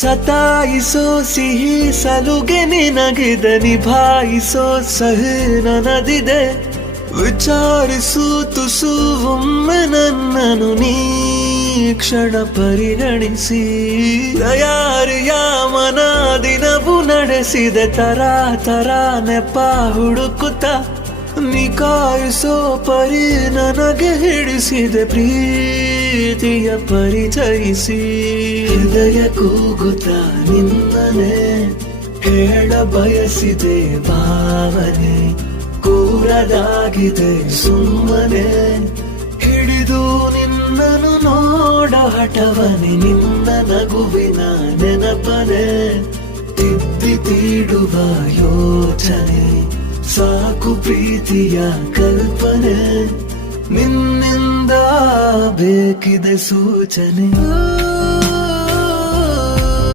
ಸತಾಯಿಸೋ ಸಿಹಿ ಸಲುಗೆ ನಿನಗಿದೆ, ನಿಭಾಯಿಸೋ ಸಹಿ ನನದಿದೆ. ವಿಚಾರಿಸು ತುಸು ಒಮ್ಮೆ ನನ್ನನು ನೀ ಕ್ಷಣ ಪರಿಗಣಿಸಿ. ತಯಾರಿಯ ಮನ ದಿನವು ನಡೆಸಿದೆ, ತರ ತರ ನೆಪ ಹುಡುಕುತ್ತ. ನಿಕಾಯಿಸೋ ಪರಿ ನನಗೆ ಹಿಡಿಸಿದೆ, ಪ್ರೀತಿಯ ಪರಿಚಯಿಸಿ. ಹೃದಯ ಕೂಗುತ್ತ ನಿನ್ನನೆ ಹೇಳ ಬಯಸಿದೆ ಭಾವನೆ. ಕೂರದಾಗಿದೆ ಸುಮ್ಮನೆ ಹಿಡಿದು ನಿನ್ನನು ನೋಡ ಹಠವನೆ. ನಿನ್ನ ನಗುವಿನ ನೆನಪನೆ ತಿದ್ದಿ ತೀಡುವ ಯೋಚನೆ. ಸಾಕು ಪ್ರೀತಿಯ ಕಲ್ಪನೆ, ನಿನ್ನಿಂದ ಬೇಕಿದೆ ಸೂಚನೆ.